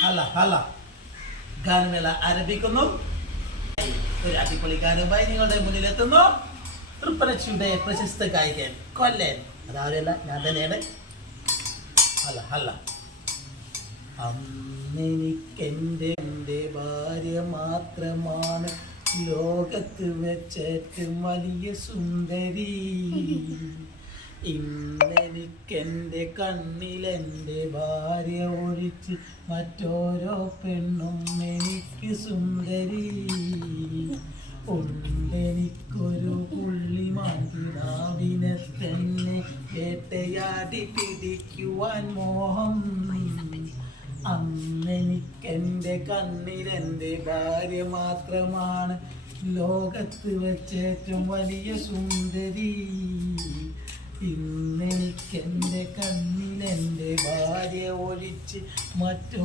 ഹല ഹല ഗാനമേള ആരംഭിക്കുന്നു. ഒരു അടിപൊളി ഗാനവുമായി നിങ്ങളുടെ മുന്നിലെത്തുന്നു തൃപ്പനച്ചിയുടെ പ്രശസ്ത ഗായകൻ കൊല്ലൻ. അതാവല്ല, ഞാൻ തന്നെയാണ്. ഹല ഹല. അന്നെനിക്കെൻ്റെ ഭാര്യ മാത്രമാണ് ലോകത്ത് വെച്ചേറ്റവും വലിയ സുന്ദരി. ഇന്നെനിക്കെൻ്റെ കണ്ണിലെൻ്റെ ഭാര്യ ഒഴിച്ച് മറ്റോരോ പെണ്ണും എനിക്ക് സുന്ദരി. ഉണ്ടെനിക്കൊരു പുള്ളിമാൻകിനാവിനെ തന്നെ വേട്ടയാടി പിടിക്കുവാൻ മോഹം. അന്നെനിക്കെൻ്റെ കണ്ണിലെൻ്റെ ഭാര്യ മാത്രമാണ് ലോകത്ത് വെച്ചേറ്റവും വലിയ സുന്ദരി. ഇന്നെനിക്കെൻ്റെ കണ്ണിലെൻ്റെ ഭാര്യ ഒഴിച്ച് മറ്റോ